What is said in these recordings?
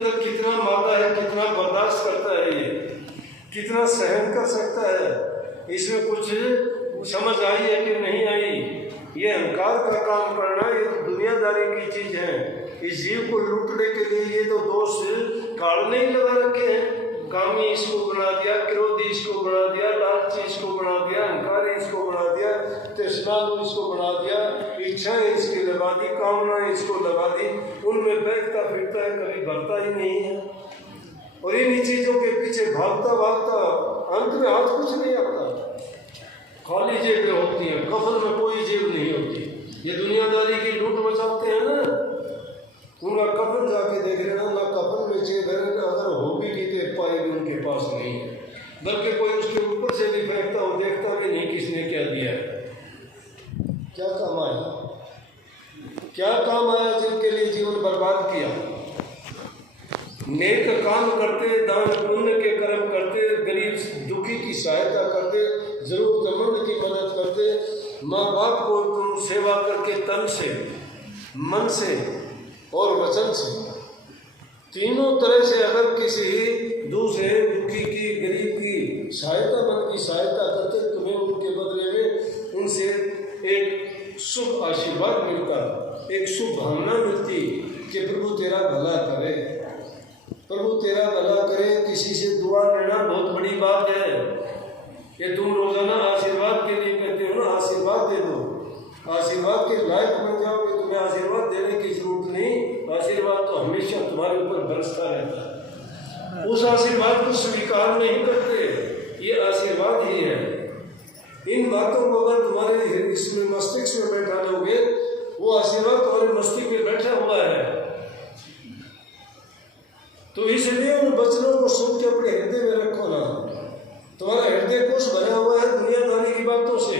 अंदर कितना मादा है, कितना बर्दाश्त करता है, ये कितना सहन कर सकता है, इसमें कुछ समझ आई है कि नहीं आई। ये अहंकार का काम करना, ये तो दुनियादारी की चीज है। इस जीव को लूटने के लिए ये तो दोष काढ़ने ही लगा रखे हैं। कामी इसको बना दिया, क्रोधी इसको बना दिया, लालची इसको बना दिया, अहंकारी इसको बना दिया, तृष्णालु इसको बना दिया, इच्छाएं इसकी लगा दी, कामनाएं इसको लगा दी। उनमें बैठता फिरता है, कभी भरता ही नहीं है। और इन्हीं चीजों के पीछे भागता भागता अंत में हाथ कुछ नहीं आता, खाली जेबें होती हैं, कफन में कोई जेब नहीं होती। ये दुनियादारी की लूट मचाते हैं ना, उनका कफन जाके देख रहे ना, कफन में जेब है, अगर हो भी तो एक पाई भी उनके पास नहीं है, बल्कि कोई उसके ऊपर से भी फेंकता हो, देखता भी नहीं किसने क्या दिया है। क्या काम आया, क्या काम आया जिनके लिए जीवन बर्बाद किया। नेक काम करते, दान पुण्य के कर्म करते, गरीब दुखी की सहायता करते, जरूरतमंद की मदद करते, माँ बाप को तुम सेवा करके तन से, मन से और वचन से, तीनों तरह से अगर किसी दूसरे दुखी की, गरीब की सहायता, मन की सहायता करते, तुम्हें उनके बदले में उनसे एक शुभ आशीर्वाद मिलता, एक शुभ भावना मिलती कि प्रभु तेरा भला करे, प्रभु तेरा भला करे। किसी से दुआ लेना बहुत बड़ी बात है। ये तुम रोजाना आशीर्वाद के लिए कहते हो ना, आशीर्वाद दे दो, आशीर्वाद के लायक बन जाओगे, तुम्हें आशीर्वाद देने की जरूरत नहीं। आशीर्वाद तो हमेशा तुम्हारे ऊपर बरसता रहता है। उस आशीर्वाद को स्वीकार नहीं करते, ये आशीर्वाद ही है। इन बातों को अगर तुम्हारे इसमें मस्तिष्क में बैठा लोगे, वो आशीर्वाद तुम्हारे मस्तिष्क में बैठा हुआ है। तो इसलिए उन वचनों को सुन के अपने हृदय में रखो ना। तुम्हारा हृदय कोष भरा हुआ है दुनियादारी की बातों से,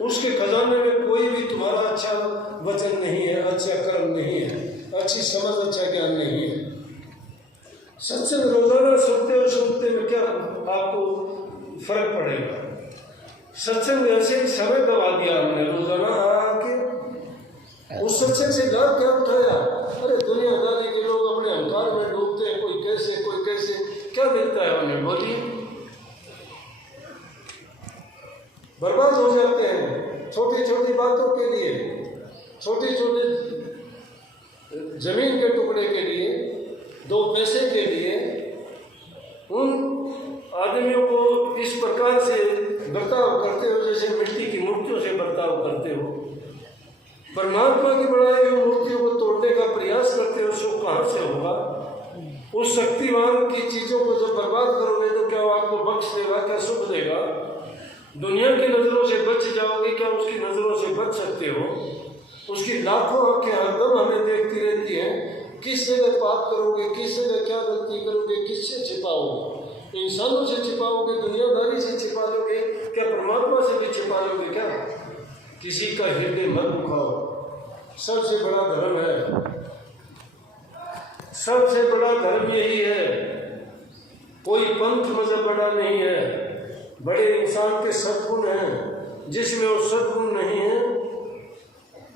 उसके खजाने में कोई भी तुम्हारा अच्छा वचन नहीं है, अच्छा कर्म नहीं है, अच्छी समझ, अच्छा ज्ञान नहीं है। सत्संग रोजाना सुनते में क्या आपको फर्क पड़ेगा। सत्संग ऐसे समय गवा दिया हमने, रोजाना आके उस सत्संग से लाभ क्या उठाया। अरे दुनियादारी के लोग अपने अहंकार में डूबते हैं, कोई कैसे, क्या मिलता है उन्हें, बोलिए। बर्बाद हो जाते हैं छोटी छोटी बातों के लिए, छोटे छोटे जमीन के टुकड़े के लिए, 2 पैसे के लिए। उन आदमियों को इस प्रकार से बर्ताव करते हो जैसे मिट्टी की मूर्तियों से बर्ताव करते हो। परमात्मा की बनाई हुई मूर्तियों को तोड़ने का प्रयास करते हो, सुख कहाँ से होगा। उस शक्तिमान की चीजों को जब बर्बाद करोगे तो क्या वो आपको बख्श देगा, क्या सुख देगा। दुनिया की नजरों से बच जाओगे, क्या उसकी नजरों से बच सकते हो। उसकी लाखों आंखें हरदम हमें देखती रहती हैं। किस जगह पाप करोगे, किस जगह क्या गलती करोगे, किससे छिपाओगे। इंसानों से छिपाओगे, दुनियादारी से छिपा लोगे, क्या परमात्मा से भी छिपा लोगे क्या। किसी का हृदय मत दुखाओ। सबसे बड़ा धर्म है, सबसे बड़ा धर्म यही है। कोई पंथ मजहब बड़ा नहीं है। बड़े इंसान के सद्गुण हैं, जिसमें वो सद्गुण नहीं है,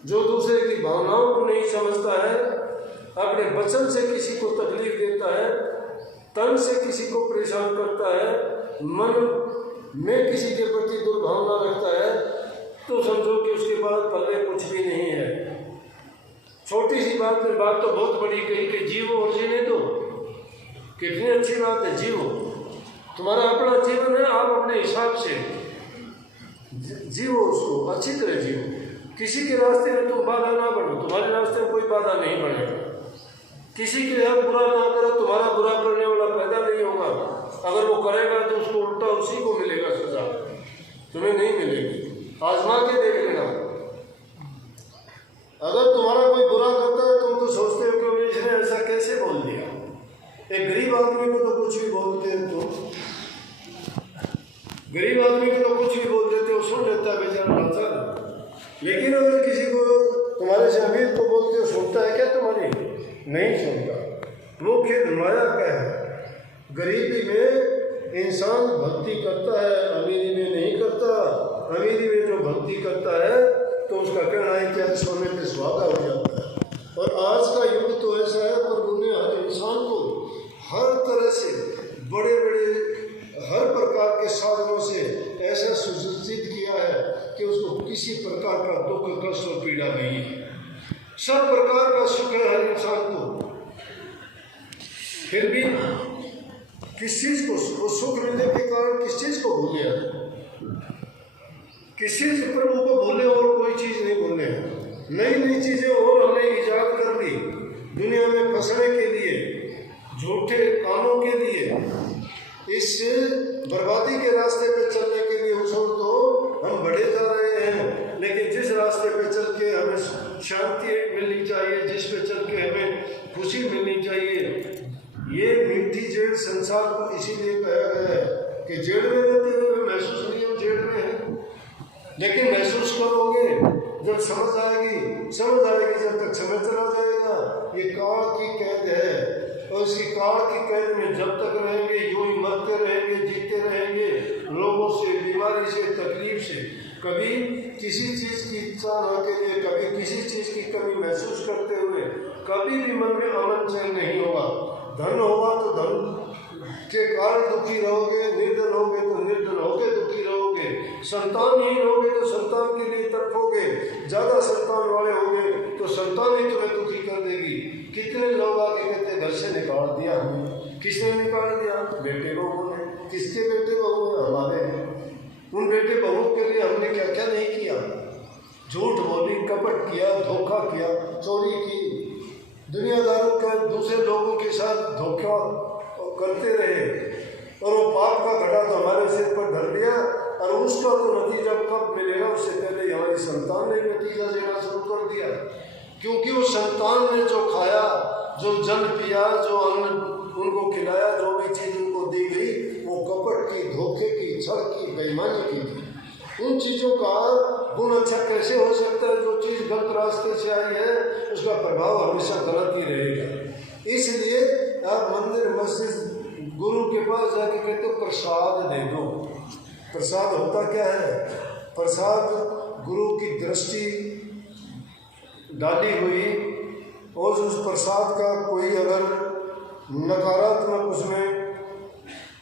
जो दूसरे की भावनाओं को नहीं समझता है, अपने वचन से किसी को तकलीफ देता है, तन से किसी को परेशान करता है, मन में किसी के प्रति दुर्भावना रखता है, तो समझो कि उसके बाद पल्ले कुछ भी नहीं है। छोटी सी बात में बात तो बहुत बड़ी कही कि जीवो और जीने दो। कितनी अच्छी बात है, जीवो, तुम्हारा अपना जीवन है, आप अपने हिसाब से जीवो, उसको अच्छी तरह जीवो। किसी के रास्ते में तुम बाधा ना बढ़ो, तुम्हारे रास्ते में कोई बाधा नहीं बढ़ेगा। किसी के लिए बुरा ना करो, तुम्हारा बुरा करने वाला पैदा नहीं होगा। अगर वो करेगा तो उसको उल्टा उसी को मिलेगा सजा, तुम्हें नहीं मिलेगी। आजमा के देख लेना। अगर तुम्हारा कोई बुरा करता है, तुम तो सोचते हो कि इसने ऐसा कैसे बोल दिया। एक गरीब आदमी को तो कुछ भी बोलते हैं, तो गरीब आदमी को तो कुछ भी बोल देते हो, सुन लेता है बेचारा लाचार। लेकिन अगर किसी को तुम्हारे से अमीर को बोलते हो, सुनता है क्या तुम्हारी? नहीं सुनता। वो खेल माया का है। गरीबी में इंसान भक्ति करता है, अमीरी में नहीं करता। अमीरी में जो भक्ति करता है तो उसका कहना है कि सोने पे सुहागा हो जाता है। और आज का युग तो ऐसा है, प्रभु ने हर इंसान किसी प्रकार का दुख, कष्ट और पीड़ा नहीं है। सब प्रकार का सुख है हर इंसान को। फिर भी किस चीज को, वो सुख मिलने के कारण किस चीज को भूले? किस चीज प्रभु को भूले और कोई चीज नहीं भूले। नई नई चीजें और हमने ईजाद कर ली दुनिया में फंसने के लिए, झूठे कामों के लिए, इस बर्बादी के रास्ते पे चलने के लिए। उस ओर तो हम बढ़े जा रहे हैं, लेकिन जिस रास्ते पे चल के हमें शांति मिलनी चाहिए, जिस पे चल के हमें खुशी मिलनी चाहिए, ये मीठी जेड़ संसार को इसीलिए कहा गया है कि जेड़ में रहते हुए महसूस नहीं हम जेड़ में हैं, लेकिन महसूस करोगे जब समझ आएगी जब तक समय चला जाएगा। ये काल की कैद है, और इसकी काल की कैद में जब तक रहेंगे यूं ही मरते रहेंगे, जीते रहेंगे, लोगों से, बीमारी से, तकलीफ से, कभी किसी चीज़ की इच्छा न के लिए, कभी किसी चीज़ की कमी महसूस करते हुए, कभी भी मन में अमन चैन नहीं होगा। धन होगा तो धन के कारण दुखी रहोगे, निर्धन होगे तो निर्धन होगे दुखी रहोगे, संतानहीन होगे तो संतान के लिए तड़पोगे, ज़्यादा संतान वाले होगे तो संतान ही तुम्हें दुखी कर देगी। कितने लोग आके कहते घर से निकाल दिया हमें, किसने निकाल दिया? बेटे बहू ने। किसके बेटे बहू? हमारे हैं। उन बेटे बहू के लिए हमने क्या क्या नहीं किया? झूठ बोली, कपट किया, धोखा किया, चोरी की, दुनियादारों का दूसरे लोगों के साथ धोखा करते रहे, और वो पाप का घड़ा तो हमारे सिर पर धर दिया, और उसका तो नतीजा कब मिलेगा? उससे पहले हमारी संतान ने नतीजा देना शुरू कर दिया, क्योंकि वो संतान ने जो खाया, जो जल पिया, जो अन्न उनको खिलाया, जो भी चीज़ उनको दी गई, वो कपट की, धोखे की, छल की, बेईमानी की थी। उन चीज़ों का गुण अच्छा कैसे हो सकता है? जो चीज़ गलत रास्ते से आई है उसका प्रभाव हमेशा गलत ही रहेगा। इसलिए आप मंदिर, मस्जिद, गुरु के पास जाके कहते हो प्रसाद दे दो। प्रसाद होता क्या है? प्रसाद गुरु की दृष्टि डाली हुई, और उस प्रसाद का कोई अगर नकारात्मक उसमें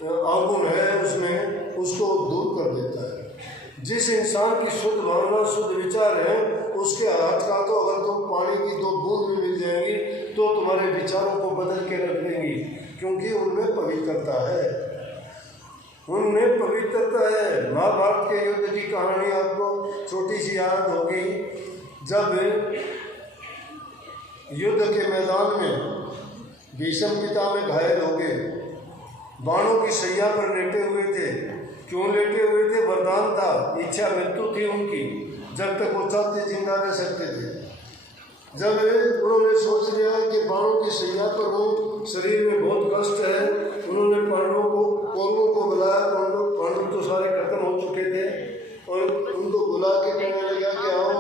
अवगुण है उसमें, उसको दूर कर देता है। जिस इंसान की शुद्ध भावना, शुद्ध विचार है, उसके हाथ का तो अगर तुम पानी की 2 बूंद भी मिल जाएंगी तो तुम्हारे विचारों को बदल के रख देंगी, क्योंकि उनमें पवित्रता है, उनमें पवित्रता है। महाभारत के युद्ध की कहानी आपको छोटी सी याद होगी। जब युद्ध के मैदान में भीष्म पितामह घायल हो गए, बाणों की सैया पर लेटे हुए थे। क्यों लेटे हुए थे? वरदान था, इच्छा मृत्यु थी उनकी, जब तक वो चाहते जिंदा रह सकते थे। जब उन्होंने सोच लिया कि बाणों की सैया पर हूँ, शरीर में बहुत कष्ट है, उन्होंने कौरवों को बुलाया। पांडव तो सारे खत्म हो चुके थे, और उनको बुला के कहने लगा कि आओ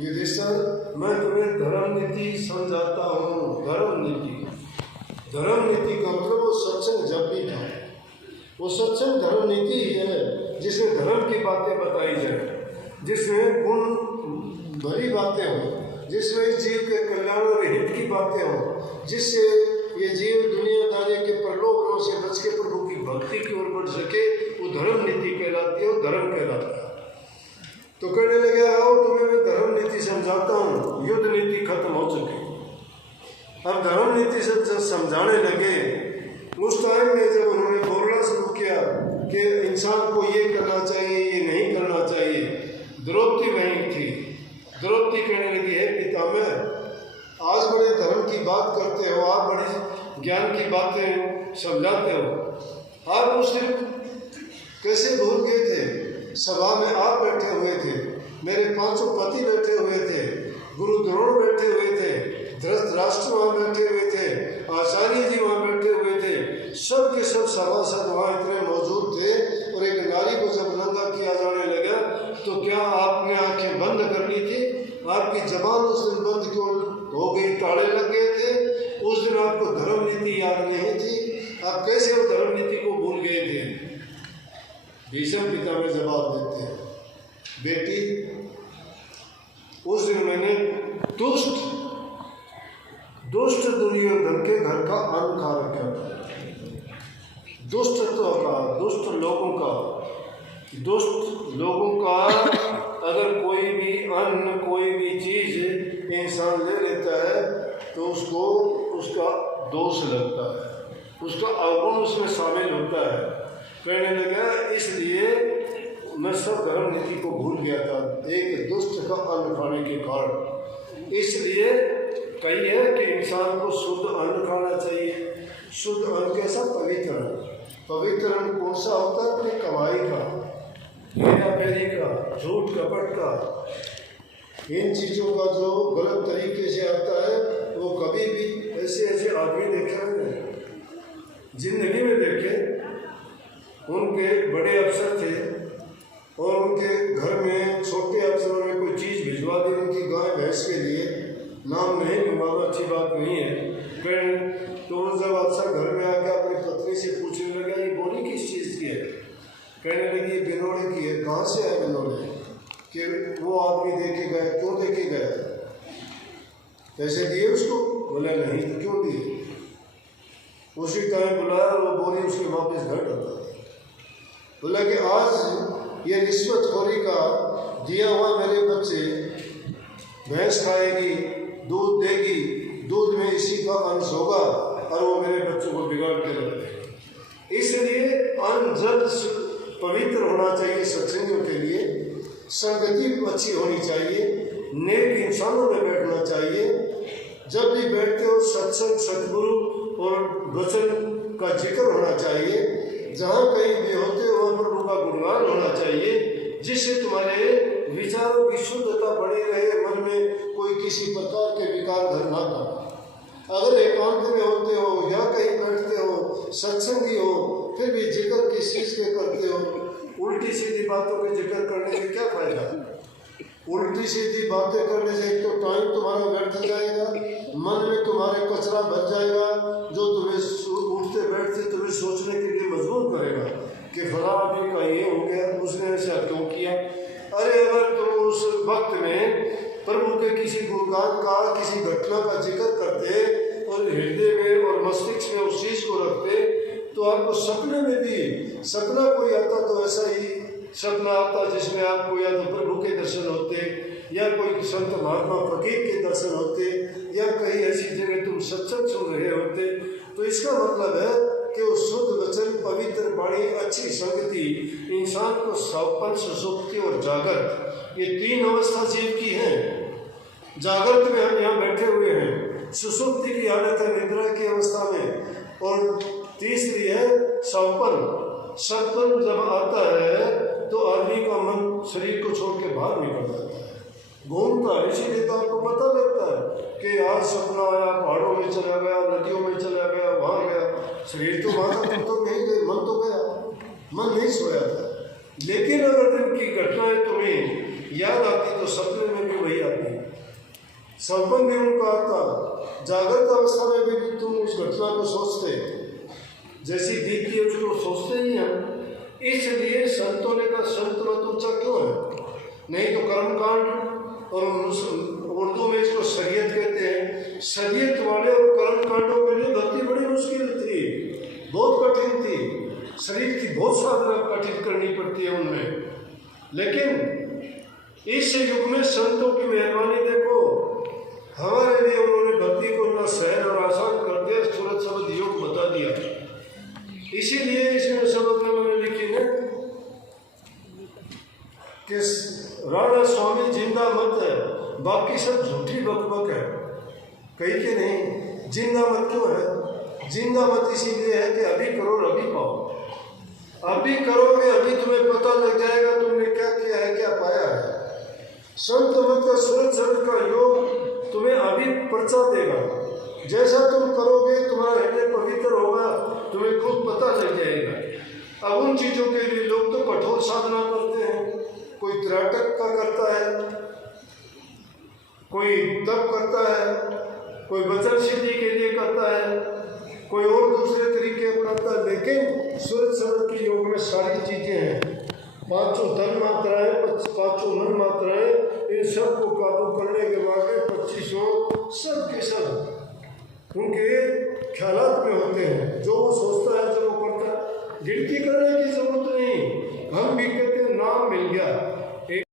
युधिष्ठिर, मैं तुम्हें धर्म नीति समझाता हूँ। धर्म नीति का मतलब वो सत्संग जब भी था, वो सत्संग धर्म नीति ही है, जिसमें धर्म की बातें बताई जाए, जिसमें गुण भरी बातें हों, जिसमें इस जीव के कल्याण और हित की बातें हों, जिससे ये जीव दुनियादारी के प्रलोभनों से बच के प्रभु की भक्ति की ओर बढ़ सके, वो धर्म नीति कहलाती है, वो धर्म कहलाता है। तो कहने लगे आओ तुम्हें मैं धर्म नीति समझाता हूँ। युद्ध नीति खत्म हो चुकी, अब धर्म नीति से जब समझाने लगे, उस टाइम में जब उन्होंने बोलना शुरू किया कि इंसान को ये करना चाहिए, ये नहीं करना चाहिए, द्रौपदी वहीं थी। द्रौपदी कहने लगी है पितामह, आज बड़े धर्म की बात करते हो, आप बड़ी ज्ञान की बातें समझाते हो, आप उस दिन कैसे भूल गए थे? सभा में आप बैठे हुए थे, मेरे 5 पति बैठे हुए थे, गुरु द्रोण बैठे हुए थे, धृतराष्ट्र वहाँ बैठे हुए थे, आचार्य जी वहाँ बैठे हुए थे, सब के सब सभासद वहाँ इतने मौजूद थे। और एक नारी को जब नंगा किया जाने लगा तो क्या आपने आंखें बंद कर ली थी? आपकी जबान उस दिन बंद क्यों हो गई? ताले लग गए थे? उस दिन आपको धर्म नीति याद नहीं थी? आप कैसे उस धर्म नीति को भूल गए थे? भीष्म पितामह जवाब देते हैं, बेटी उस दिन मैंने दुष्ट दुर्योधन के घर का अन्न खा रखा था, दुष्टत्व का, दुष्ट लोगों का, दुष्ट लोगों का अगर कोई भी अन्न, कोई भी चीज इंसान ले लेता है तो उसको उसका दोष लगता है, उसका अवगुण उसमें शामिल होता है। कहने लगा इसलिए मैं सब धर्म नीति को भूल गया था एक दुष्ट का अन्न खाने के कारण। इसलिए कही है कि इंसान को शुद्ध अन्न खाना चाहिए। शुद्ध अन्न कैसा? पवित्र अन्न। पवित्र अन्न कौन सा होता है? अपनी कमाई का, हेरा फेरी का, झूठ कपट का, इन चीज़ों का जो गलत तरीके से आता है वो कभी भी ऐसे ऐसे आदमी देखे हैं जिंदगी में देखे। उनके बड़े अफसर थे और उनके घर में छोटे अफसरों ने कोई चीज़ भिजवा दी उनकी गाय भैंस के लिए, नाम नहीं लूँगा, अच्छी बात नहीं है। फिर तो जब अफसर घर में आकर अपनी पत्नी से पूछने लगा ये बोली किस चीज़ की है? कहने लगी ये बिनोड़े की है। कहाँ से है बिनोड़े? कि वो आदमी दे के गए। क्यों दे के गए? पैसे दिए उसको? बोला नहीं। तो क्यों दिए? उसी टाइम बुलाया, वो बोली उसके वापस घर डाला। बोला कि आज ये रिश्वतखोरी का दिया हुआ मेरे बच्चे, भैंस खाएगी, दूध देगी, दूध में इसी का अंश होगा और वो मेरे बच्चों को बिगाड़ के रख देगा। इसलिए अन्न जल पवित्र होना चाहिए सत्संगियों के लिए, संगति अच्छी होनी चाहिए, नेक इंसानों में बैठना चाहिए। जब भी बैठते हो सत्संग, सतगुरु और वचन का जिक्र होना चाहिए। जहाँ कहीं भी होते हो वहाँ प्रभु का गुणगान होना चाहिए, जिससे तुम्हारे विचारों की शुद्धता बनी रहे, मन में कोई किसी प्रकार के विकार धर ना कर। अगर एकांत में होते हो या कहीं बैठते हो, सत्संगी हो, फिर भी जिक्र किस चीज़ के करते हो? उल्टी सीधी बातों के जिक्र करने में क्या फायदा? उल्टी सीधी बातें करने से एक तो टाइम तुम्हारा व्यर्थ जाएगा, मन में तुम्हारे कचरा भर जाएगा, जो तुम्हें उठते बैठते तुम्हें सोचने के लिए मजबूर करेगा कि फला आदमी का ये हो गया, उसने ऐसा क्यों किया। अरे अगर तुम उस वक्त में प्रभु के किसी गुणगान का, किसी घटना का जिक्र करते और हृदय में और मस्तिष्क में उस चीज़ को रखते, तो आपको सपने में भी सपना कोई आता तो ऐसा ही सपना आता जिसमें आपको या तो प्रभु के दर्शन होते या कोई संत महात्मा फकीर के दर्शन होते या कहीं ऐसी जगह तुम सत्संग सुन रहे होते। तो इसका मतलब है कि वो शुद्ध वचन, पवित्र वाणी, अच्छी संगति इंसान को सौपन, सुसुप्ति और जागृत, ये तीन अवस्था जीव की है। जागृत में हम यहाँ बैठे हुए हैं, सुसुप्ति की हालत है निद्रा की अवस्था में, और तीसरी है सौपन। सपन जब आता है तो आदमी का मन शरीर को छोड़ के बाहर निकल जाता है, घूमता है। इसीलिए तो आपको पता लगता है कि आज सपना आया, पहाड़ों में चला गया, नदियों में चला गया, वहाँ गया, शरीर तो वहाँ था, तो नहीं गए, मन तो गया, मन नहीं सोया था। लेकिन अगर दिन की घटनाएं तुम्हें याद आती तो सपने में भी वही आती, सपन में उनका आता, जागृत अवस्था में भी तुम उस घटना को सोचते, जैसी दिखती है उसको सोचते ही हैं। इसलिए संतों ने कहा संत मत ऊंचा क्यों है? नहीं तो कर्मकांड, और उर्दू में इसको शरीयत कहते हैं। शरीयत वाले और कर्मकांडों के लिए भक्ति बड़ी मुश्किल थी, बहुत कठिन थी, शरीर की बहुत साधना कठिन करनी पड़ती है उनमें। लेकिन इस युग में संतों की मेहरबानी देखो, हमारे लिए उन्होंने भक्ति को इतना सहज और आसान कर दिया, सूरत शब्द योग बता दिया। इसीलिए इसमें शब्द में मैंने लिखी है कि राणा स्वामी जिंदा मत है, बाकी सब झूठी बकबक है। कही कि नहीं, जिंदा मत क्यों है? जिंदा मत इसीलिए है कि अभी करो अभी पाओ, अभी करोगे अभी तुम्हें पता लग जाएगा तुमने क्या किया है, क्या पाया है। संत मत का सूरज शब्द का योग तुम्हें अभी पर्चा देगा, जैसा तुम करोगे तुम्हारा हृदय पवित्र होगा, तुम्हें खुद पता लग जाएगा। अब उन चीज़ों के लिए लोग तो कठोर साधना करते हैं, कोई त्राटक का करता है, कोई तप करता है, कोई वचन सिद्धि के लिए करता है, कोई और दूसरे तरीके करता है। लेकिन सूरज शब्द के योग में सारी चीज़ें हैं, पांचों तन मात्राएं, पांचों मन मात्राएं, इन सब को काबू करने के बाद 2500 सब के सब उनके ख्यालात में होते हैं। जो वो सोचता है जो वो करता है, गिनती करने की जरूरत नहीं। हम भी कहते हैं नाम मिल गया। एक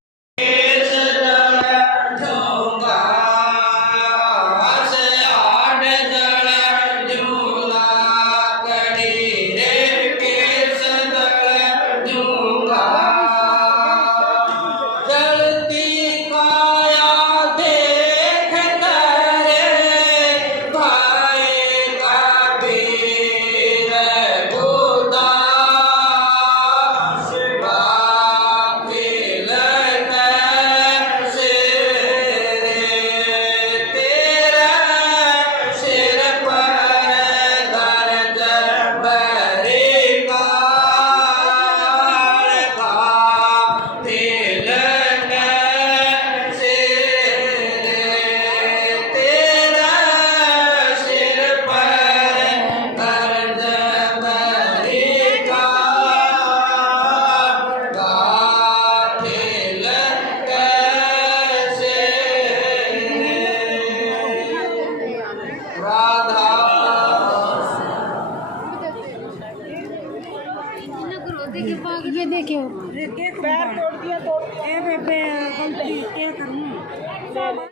ये देखिए पैर तोड़ दिया तो ये पे गलती क्या करनी